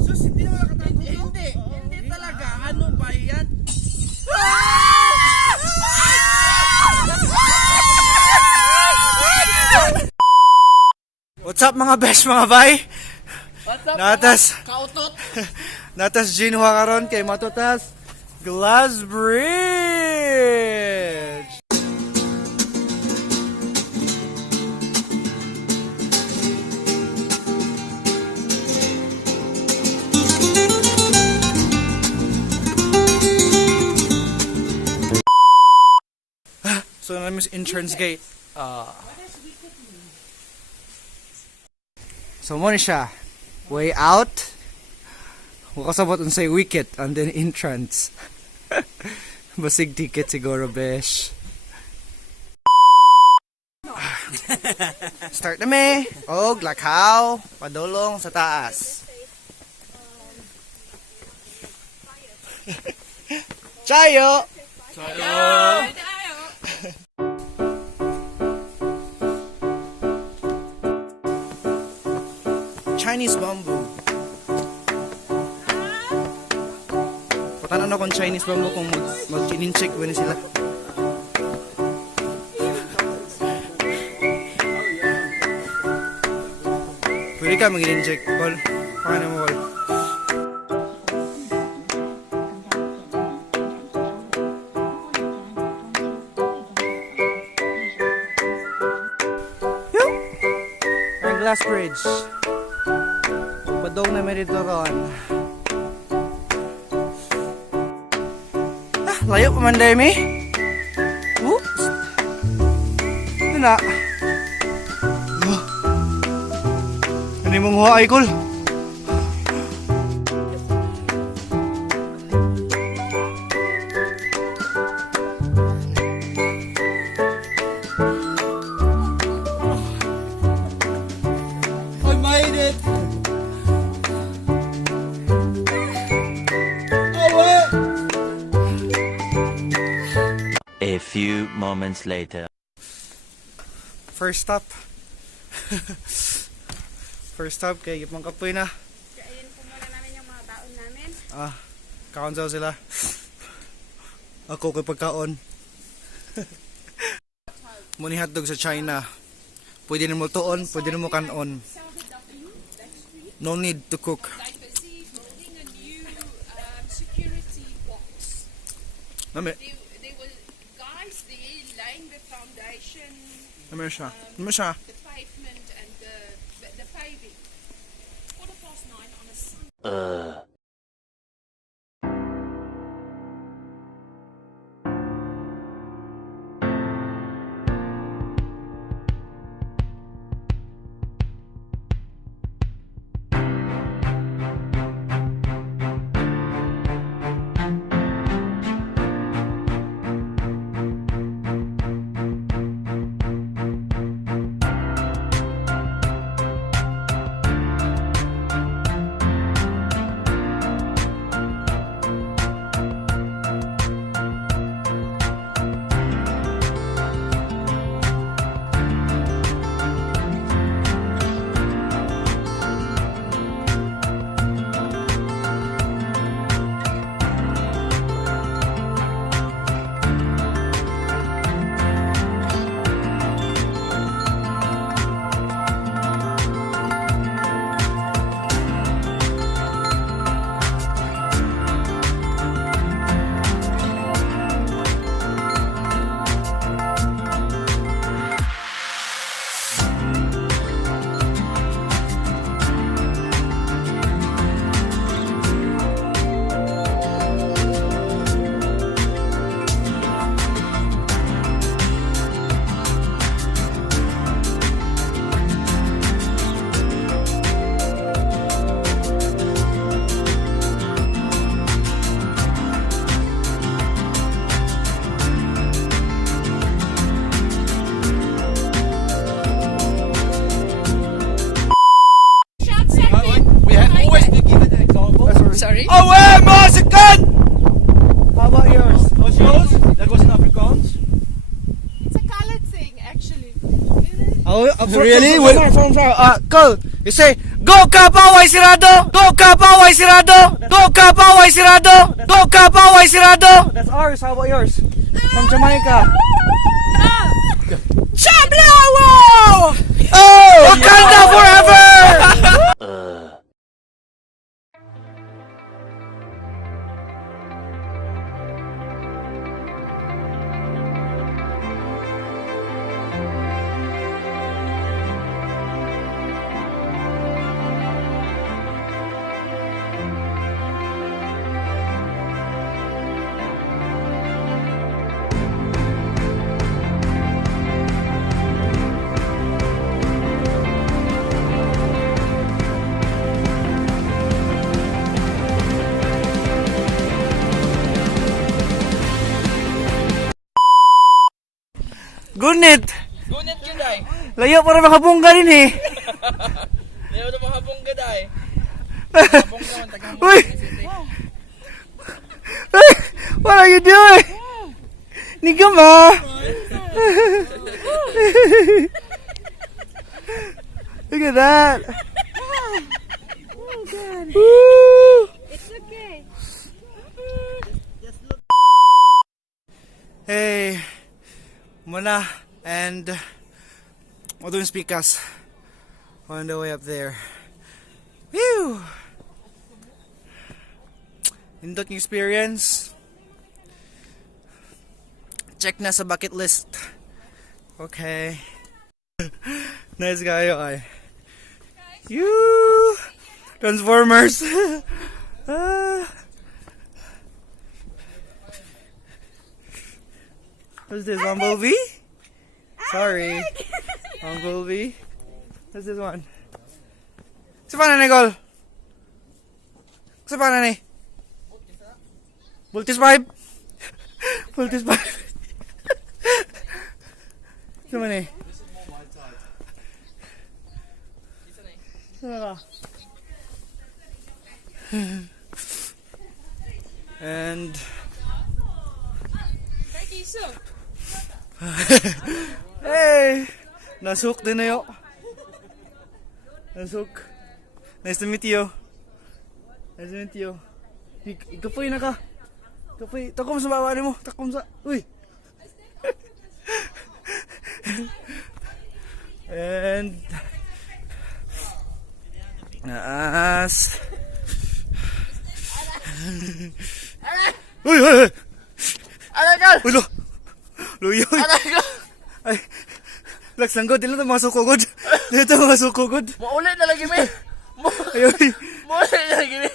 Sus, hindi naman nakatago. Hindi talaga. Ano ba yan? What's up mga best mga bay? What's up, Natas kautot? Natas Jinhua karon kay matutas Glass Bridge. So namin sa entrance gate. So mo ni siya. Way out. Makasabot unsay WECHAT and then entrance. Basig ticket siguro besh. Start na me. Og lakaw, padulong sa taas. Chayo. Chinese bamboo. Patanan akong Chinese bamboo kung mag-in-check ba sila. Pwede ka mag-in-check, Paul. Pakana mo, Paul. Ang glass bridge. Padong na may dito ron. Layo pa man dahil mi. Oops. Ito na. Ano yung mga huwa, Aikol? I made it! A few moments later. First stop. First stop kay Gipang Kapoy na. Ayun po muna namin yung mga baon namin. Kaon daw sila. Ako kay pagkaon. Muni hotdog sa China. Pwede na mo tuon, pwede na mo kanon. No need to cook. Building a new security box. Nami, There were guys there laying the foundation, nami siya. Nami siya. the pavement and the paving. 9:15 on a Sunday. Sorry? Oh, wait, Mexican! How about yours? What's yours? That was in Afrikaans? It's a colored thing, actually. Really? From. Cole, you say, Go Kapaway Sirado! Go Kapaway sirado! Go Kapaway sirado! Go Kapaway sirado! That's ours. How about yours? From Jamaica. Chablawo! Oh! Wakanda forever! Gunit! Gunit yun ay. Layo para makabungga rin eh. Ngayon na mahabong gada ay. Mahabong naman, tagang Uy! Hey, what are you doing? Nigama! Look at that! Oh, God. Woo! It's okay. Hey, muna, and modern speakers on the way up there. Whew! Indot yung experience. Check na sa bucket list. Okay. Nice guy, ay. You Transformers. What's this, Bumblebee? Sorry. Bumblebee. What's this one? Sa paano, Nicole? Sa paano, ni? Voltis 5? Voltis 5. Sa man, eh? And hey, nasuk din na yo. Nasuk. Nice to meet you. Nice to meet you. Ikapoy na ka. Ikapoy. Takom sa baba ni mo. Takom sa. Uy. And naas. Uy, uy, uy. Alagal! Uy, lo. Luyo. Alagal! Ay. Lagsanggo, dili na masukugod. Dili na masukugod. Maulit na lagi, me! Ayun. Maulit na lagi, me!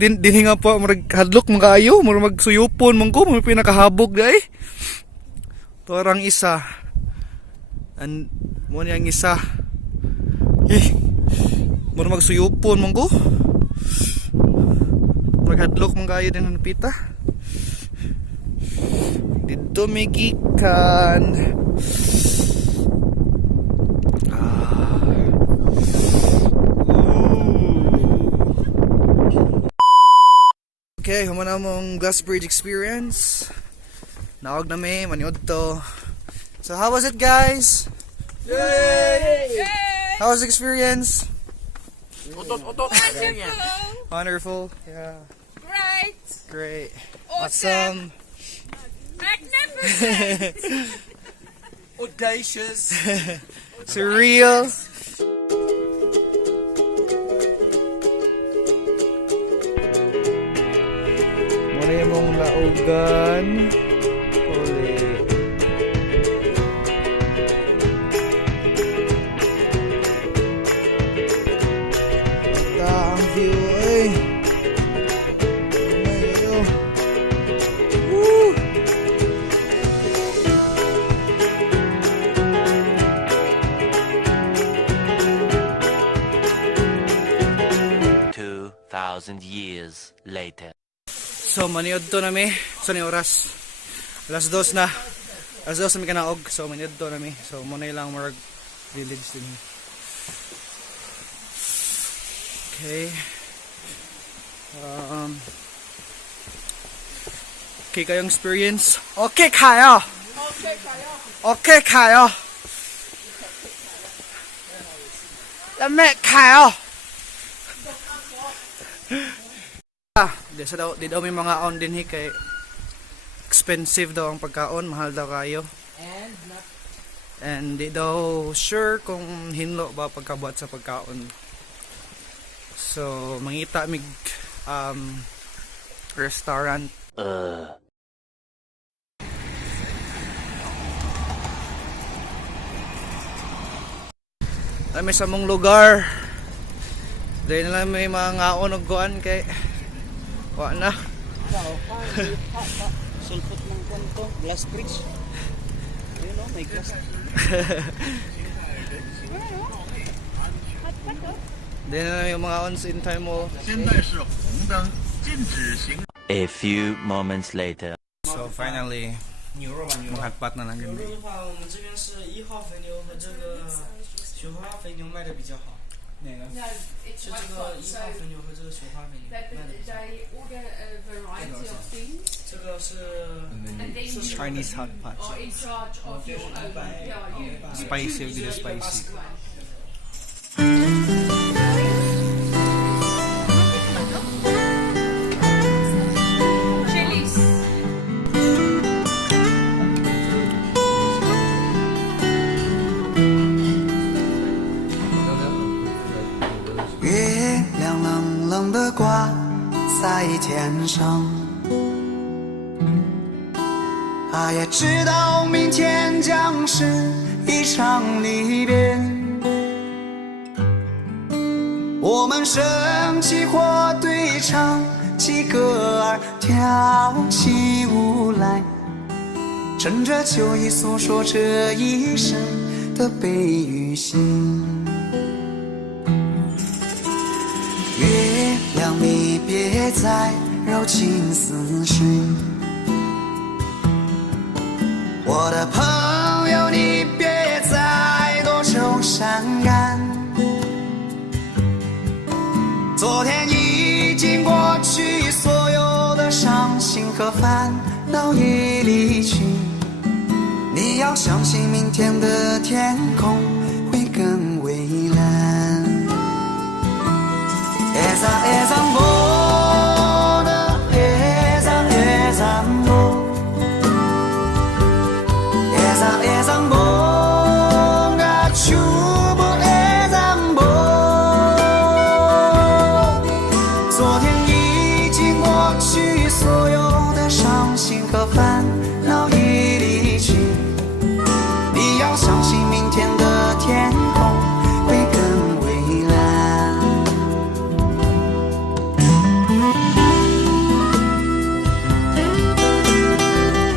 Dinhinga po murag hadlok mga ayo, murag magsuyupon man ko, murag pinakahabog dai. Torang isa. Mo niyang isa. Murag magsuyupon man ko. Murag hadlok mga ayo din napita. Dito may gikan. Okay, humana mong Glass Bridge experience. Naog na may maniod to. So how was it, guys? Yay! How was the experience? Otot. Wonderful. Yeah. Great. Great. Awesome. Magnificent. Audacious. Surreal. Muna yung mong laog. Gun. Uli. Ata ang view ay. Mayo. Woo! Two 2,000 years later. So maniod to nami. So ni oras. Alas 2 na. Alas 2 na mi kanaog. So maniod to nami. So muna lang marag village din. Okay. Okay kayong experience? Okay kayo. Okay kayo. Lame kayo. Di daw may mga on din kay expensive daw ang pagkaon, mahal daw kayo. And di daw sure kung hinlo ba pagkabuhat sa pagkaon. So mangita mig restaurant. May sa mong lugar. Dahil na lang may mga ngaon og kuan kay wa na. Sulpot ng kwento, glass bridge. You know, may glass. Dahil na lang yung mga ons in time mo. A few moments later. So finally, maghatpat na lang yun. 我们这边是1号肥牛和这个雪花肥牛卖的比较好。哪个？ No, it's 是这 boycott. 个1 So 号肥牛和这个雪花肥牛 they, 卖的比较好。 they order a variety of things, 这个是 and then you Chinese hot pot. are in charge of your own. Yeah, you Spicy, hindi na spicy. chilies. 月亮冷冷地挂在天上，他也知道明天将是一场离别。我们升起或对唱起歌儿，跳起舞来，趁着秋意诉说这一生的悲与喜。月亮，你别再柔情似水，我的朋友，你别再多愁善感。昨天已经过去，所有的伤心和烦恼已离去。你要相信，明天的天空会更蔚蓝。Ezang bona, ezang bo, ezang bonga chubu ezang bo。昨天已经过去，所有的伤心和烦